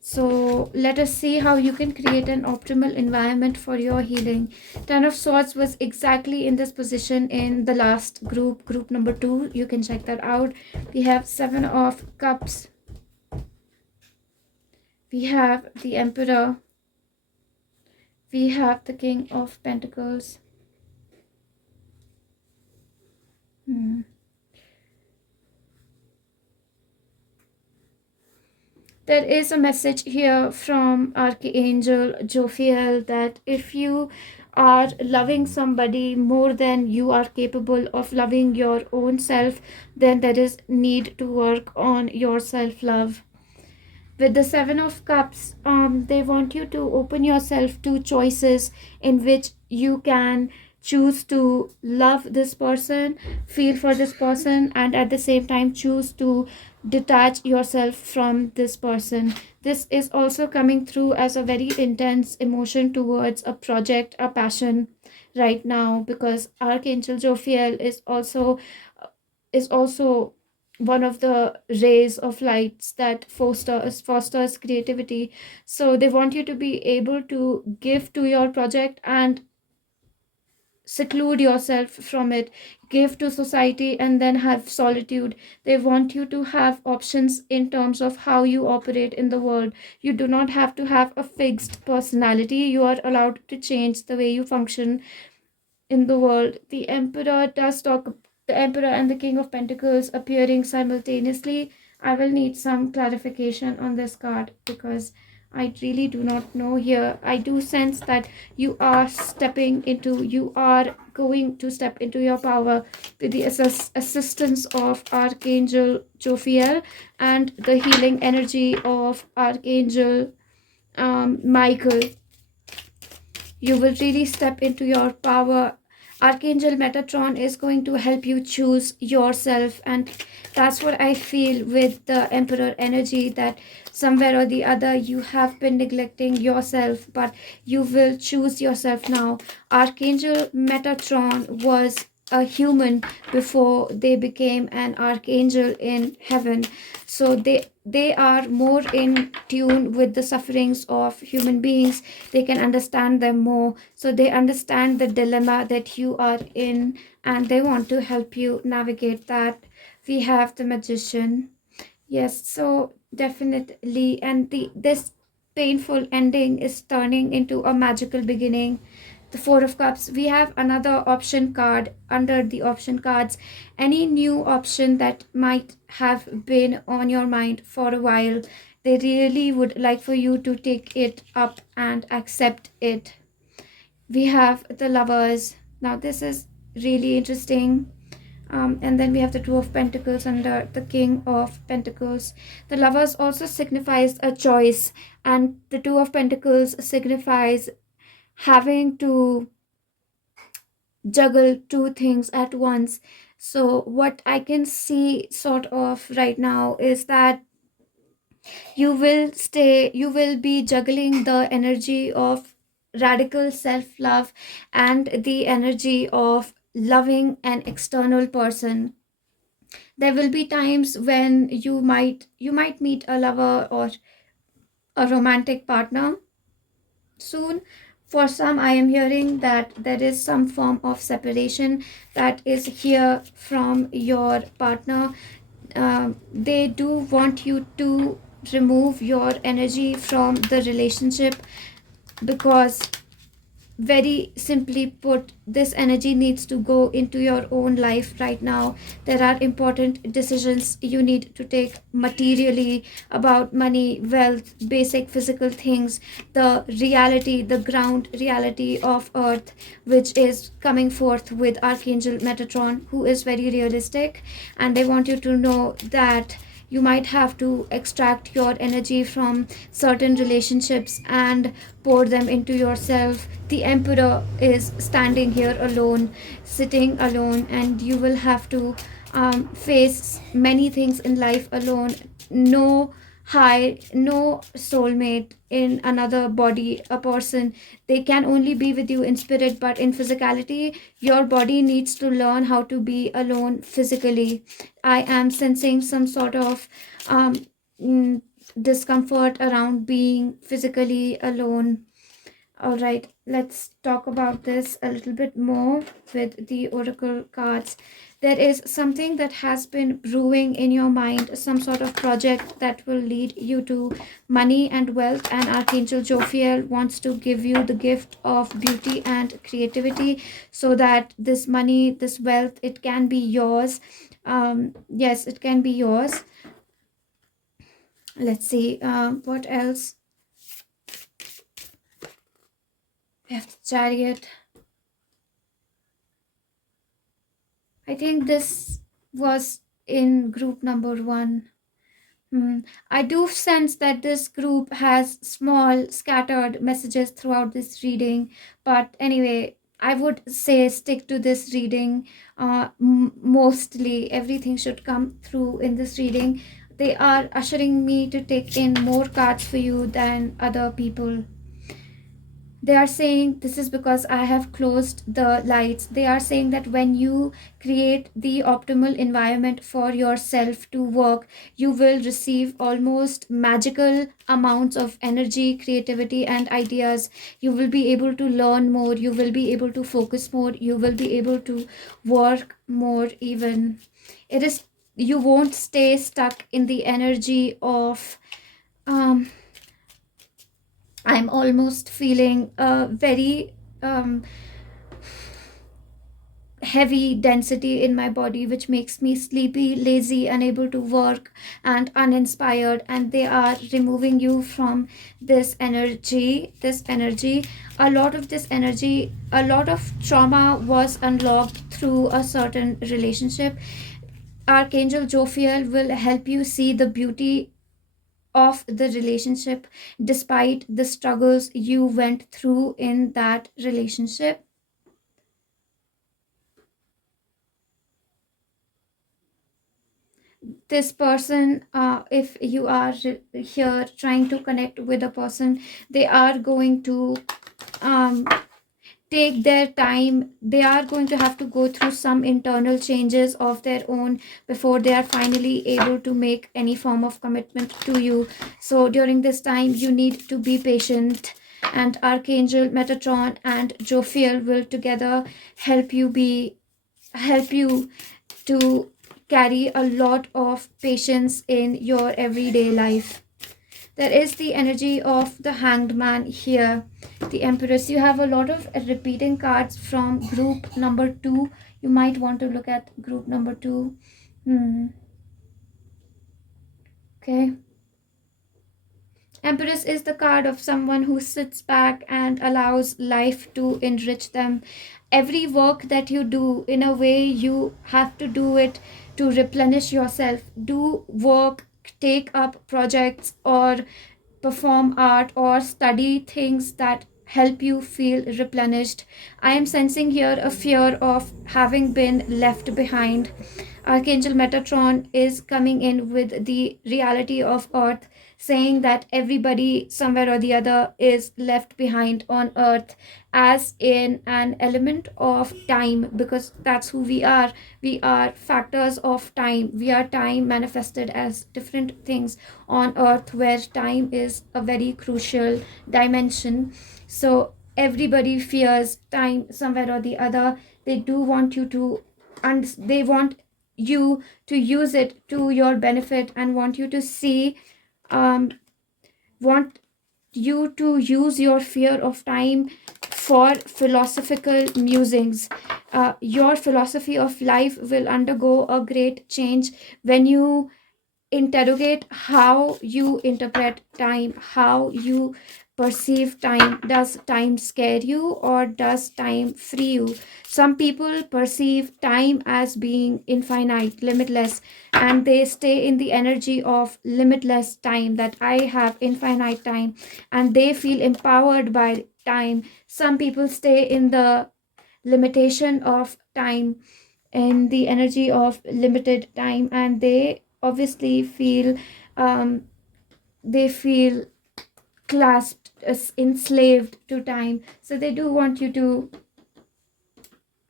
So let us see how you can create an optimal environment for your healing. Ten of Swords was exactly in this position in the last group number 2. You can check that out. We have Seven of Cups. We have the Emperor. We have the King of Pentacles. There is a message here from Archangel Jophiel that if you are loving somebody more than you are capable of loving your own self, then there is need to work on your self-love. With the Seven of Cups, they want you to open yourself to choices in which you can choose to love this person, feel for this person, and at the same time choose to detach yourself from this person. This is also coming through as a very intense emotion towards a project, a passion right now, because Archangel Jophiel is also one of the rays of lights that fosters creativity. So they want you to be able to give to your project and seclude yourself from it, give to society, and then have solitude. They want you to have options in terms of how you operate in the world. You do not have to have a fixed personality. You are allowed to change the way you function in the world. The Emperor and the King of Pentacles appearing simultaneously. I will need some clarification on this card because I really do not know here. I do sense that you are going to step into your power with the assistance of Archangel Jophiel and the healing energy of Archangel Michael. You will really step into your power. Archangel Metatron is going to help you choose yourself, and that's what I feel with the Emperor energy, that somewhere or the other you have been neglecting yourself, but you will choose yourself now. Archangel Metatron was a human before they became an archangel in heaven. So they are more in tune with the sufferings of human beings. They can understand them more, so they understand the dilemma that you are in, and they want to help you navigate that. We have the Magician. Yes, so definitely, and this painful ending is turning into a magical beginning. The Four of Cups, we have another option card under the option cards. Any new option that might have been on your mind for a while, they really would like for you to take it up and accept it. We have the Lovers. Now this is really interesting. And then we have the Two of Pentacles under the King of Pentacles. The Lovers also signifies a choice, and the Two of Pentacles signifies having to juggle two things at once. So what I can see sort of right now is that you will be juggling the energy of radical self-love and the energy of loving an external person. There will be times when you might meet a lover or a romantic partner soon. For some, I am hearing that there is some form of separation that is here from your partner. They do want you to remove your energy from the relationship because, very simply put, this energy needs to go into your own life right now. There are important decisions you need to take materially about money, wealth, basic physical things, the reality, the ground reality of earth, which is coming forth with Archangel Metatron, who is very realistic. And they want you to know that you might have to extract your energy from certain relationships and pour them into yourself. The Emperor is standing here alone, sitting alone, and you will have to face many things in life alone. No soulmate in another body, a person. They can only be with you in spirit, but in physicality, your body needs to learn how to be alone physically. I am sensing some sort of discomfort around being physically alone. All right, let's talk about this a little bit more with the oracle cards. There is something that has been brewing in your mind, some sort of project that will lead you to money and wealth, and Archangel Jophiel wants to give you the gift of beauty and creativity so that this money, this wealth, it can be yours. Yes, it can be yours. Let's see, what else? We have the Chariot. I think this was in group number 1. I do sense that this group has small scattered messages throughout this reading, but anyway, I would say stick to this reading. Mostly everything should come through in this reading. They are ushering me to take in more cards for you than other people. They are saying this is because I have closed the lights. They are saying that when you create the optimal environment for yourself to work, you will receive almost magical amounts of energy, creativity, and ideas. You will be able to learn more. You will be able to focus more. You will be able to work more even. It is, you won't stay stuck in the energy of I'm almost feeling a very heavy density in my body, which makes me sleepy, lazy, unable to work, and uninspired. And they are removing you from this energy. A lot of this energy, a lot of trauma was unlocked through a certain relationship. Archangel Jophiel will help you see the beauty of the relationship despite the struggles you went through in that relationship. This person, if you are here trying to connect with a person, they are going to take their time. They are going to have to go through some internal changes of their own before they are finally able to make any form of commitment to you. So during this time you need to be patient, and Archangel Metatron and Jophiel will together help you to carry a lot of patience in your everyday life. There is the energy of the Hanged Man here, the Empress. You have a lot of repeating cards from group number 2. You might want to look at group number 2. Okay. Empress is the card of someone who sits back and allows life to enrich them. Every work that you do, in a way, you have to do it to replenish yourself. Do work, take up projects, or perform art, or study things that help you feel replenished. I am sensing here a fear of having been left behind. Archangel Metatron is coming in with the reality of Earth, saying that everybody somewhere or the other is left behind on Earth, as in an element of time, because that's who we are. We are factors of time. We are time manifested as different things on Earth, where time is a very crucial dimension. So everybody fears time somewhere or the other. They do want you to, and they want you to use it to your benefit, and want you to see, want you to use your fear of time for philosophical musings. Your philosophy of life will undergo a great change when you interrogate how you interpret time, how you perceive time. Does time scare you, or does time free you? Some people perceive time as being infinite, limitless, and they stay in the energy of limitless time, that I have infinite time, and they feel empowered by time. Some people stay in the limitation of time, in the energy of limited time, and they obviously feel they feel clasped, enslaved to time. So they do want you to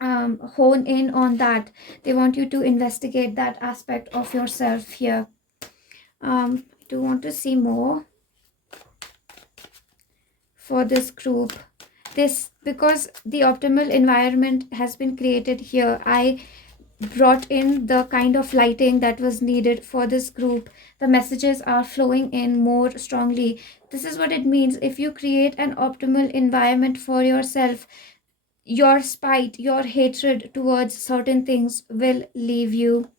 hone in on that. They want you to investigate that aspect of yourself here. I do want to see more for this group. This, because the optimal environment has been created here, I brought in the kind of lighting that was needed for this group. The messages are flowing in more strongly. This is what it means. If you create an optimal environment for yourself, your spite, your hatred towards certain things will leave you.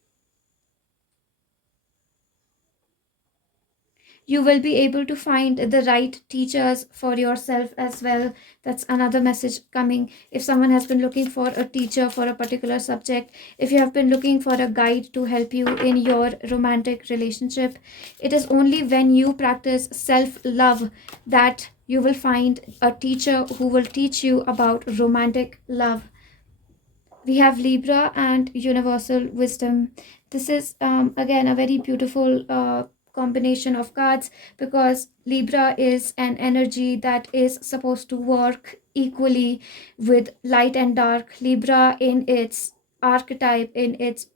You will be able to find the right teachers for yourself as well. That's another message coming. If someone has been looking for a teacher for a particular subject, if you have been looking for a guide to help you in your romantic relationship, it is only when you practice self-love that you will find a teacher who will teach you about romantic love. We have Libra and Universal Wisdom. This is again a very beautiful combination of cards, because Libra is an energy that is supposed to work equally with light and dark. Libra in its archetype, in its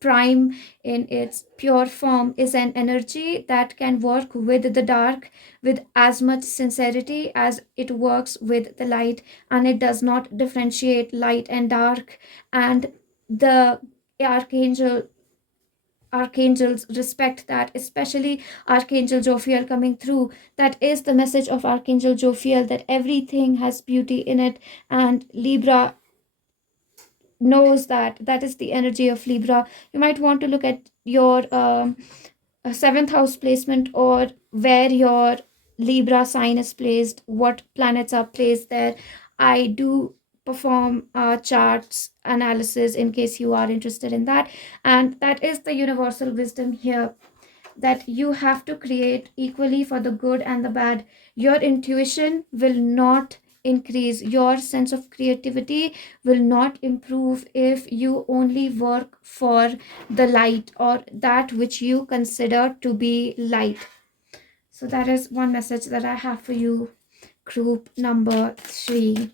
prime, in its pure form, is an energy that can work with the dark with as much sincerity as it works with the light, and it does not differentiate light and dark. And the archangels respect that, especially Archangel Jophiel coming through. That is the message of Archangel Jophiel, that everything has beauty in it, and Libra knows that. That is the energy of Libra. You might want to look at your seventh house placement, or where your Libra sign is placed, what planets are placed there. I do perform charts analysis in case you are interested in that. And that is the universal wisdom here, that you have to create equally for the good and the bad. Your intuition will not increase, your sense of creativity will not improve if you only work for the light, or that which you consider to be light. So that is one message that I have for you, group number 3.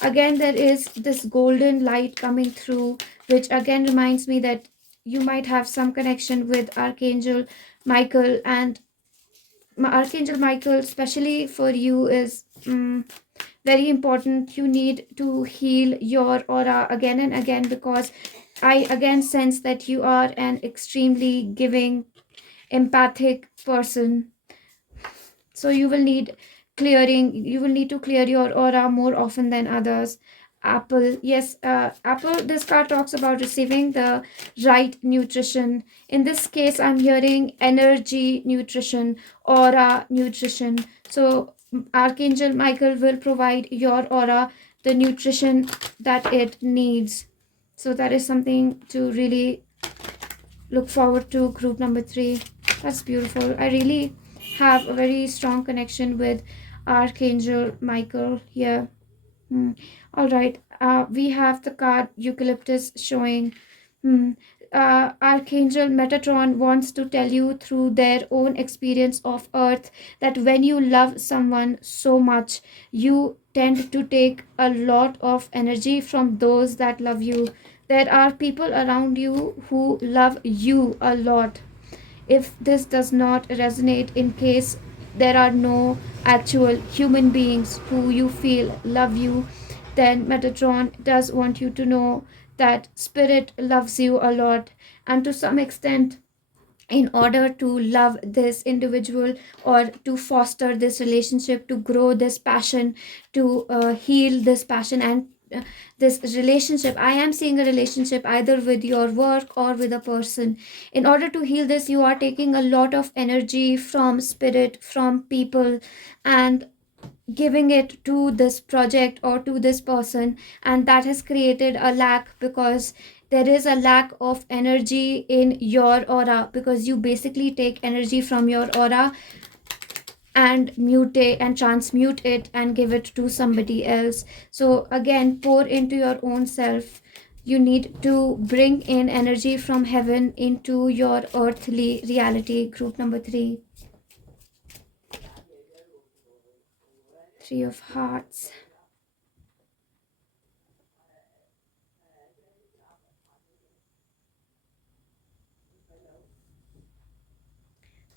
Again, there is this golden light coming through, which again reminds me that you might have some connection with Archangel Michael. And Archangel Michael, especially for you, is very important. You need to heal your aura again and again, because I again sense that you are an extremely giving, empathic person. So you will need clearing. You will need to clear your aura more often than others. Apple, yes, Apple, this card talks about receiving the right nutrition. In this case, I'm hearing energy nutrition, aura nutrition. So Archangel Michael will provide your aura the nutrition that it needs. So that is something to really look forward to, group number 3. That's beautiful. I really have a very strong connection with Archangel Michael here. All right. We have the card Eucalyptus showing. Archangel Metatron wants to tell you through their own experience of Earth that when you love someone so much, you tend to take a lot of energy from those that love you. There are people around you who love you a lot. If this does not resonate, in case there are no actual human beings who you feel love you, then Metatron does want you to know that spirit loves you a lot. And to some extent, in order to love this individual, or to foster this relationship, to grow this passion, to heal this passion, and this relationship, I am seeing a relationship either with your work or with a person. In order to heal this, you are taking a lot of energy from spirit, from people, and giving it to this project or to this person, and that has created a lack, because there is a lack of energy in your aura, because you basically take energy from your aura and mutate and transmute it and give it to somebody else. So again, pour into your own self. You need to bring in energy from heaven into your earthly reality, group number 3. 3 of Hearts.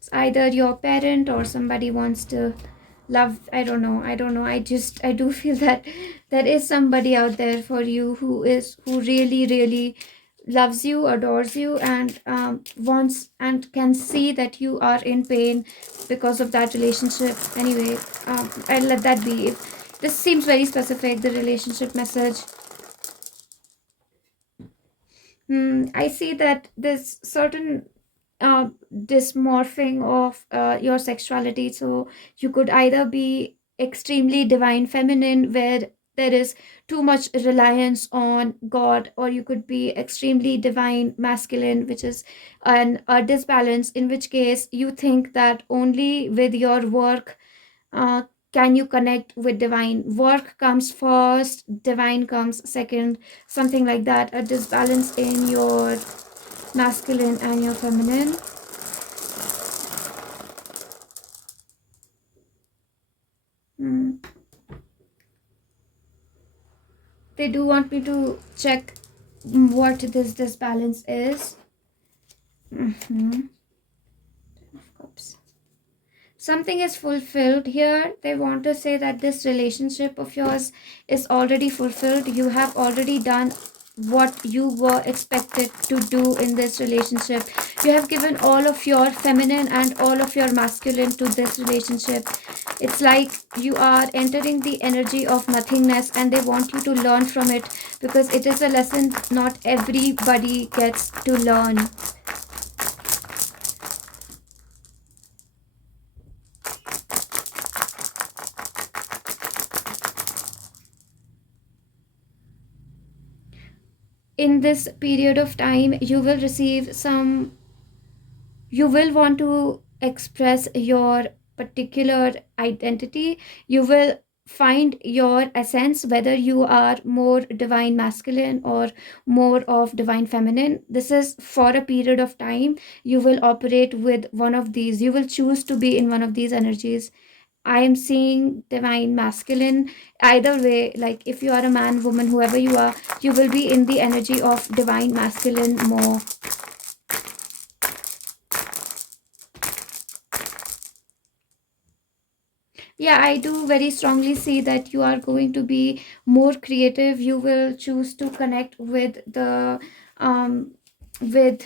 It's either your parent or somebody wants to love. I don't know. I do feel that there is somebody out there for you who really loves you, adores you, and wants and can see that you are in pain because of that relationship. Anyway, I'll let that be. This seems very specific, the relationship message. I see that there's certain dysmorphing of your sexuality. So you could either be extremely divine feminine, where there is too much reliance on God, or you could be extremely divine masculine, which is a disbalance, in which case you think that only with your work uh, can you connect with divine. Work comes first, divine comes second, something like that. A disbalance in your masculine and your feminine. They do want me to check what this disbalance is. Oops. Something is fulfilled here. They want to say that this relationship of yours is already fulfilled. You have already done what you were expected to do in this relationship. You have given all of your feminine and all of your masculine to this relationship. It's like you are entering the energy of nothingness, and they want you to learn from it, because it is a lesson not everybody gets to learn. In this period of time, you will receive some, you will want to express your particular identity. You will find your essence, whether you are more divine masculine or more of divine feminine. This is for a period of time. You will operate with one of these. You will choose to be in one of these energies. I am seeing divine masculine. Either way, like if you are a man, woman, whoever you are, you will be in the energy of divine masculine more. Yeah, I do very strongly see that you are going to be more creative. You will choose to connect with the with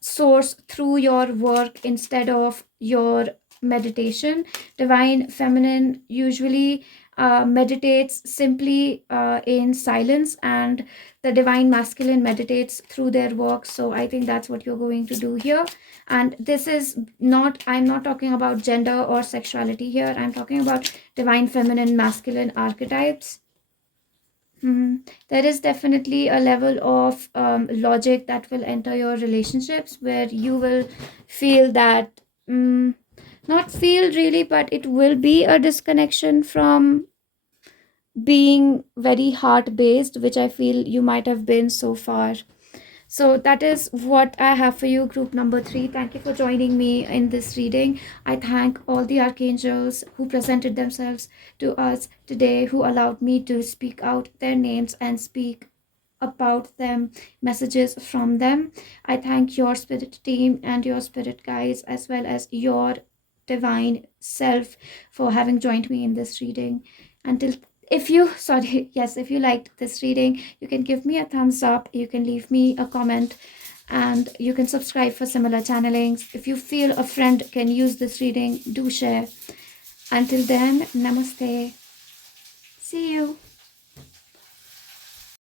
source through your work instead of your meditation. Divine feminine usually meditates simply in silence, and the divine masculine meditates through their work. So I think that's what you're going to do here. And this is not, I'm not talking about gender or sexuality here. I'm talking about divine feminine masculine archetypes. There is definitely a level of logic that will enter your relationships, where you will feel that, not feel really, but it will be a disconnection from being very heart based, which I feel you might have been so far. So that is what I have for you, group number 3. Thank you for joining me in this reading. I thank all the archangels who presented themselves to us today, who allowed me to speak out their names and speak about them, messages from them. I thank your spirit team and your spirit guides, as well as your divine self, for having joined me in this reading. Until, if you if you liked this reading, you can give me a thumbs up, you can leave me a comment, and you can subscribe for similar channelings. If you feel a friend can use this reading, do share. Until then, namaste. See you.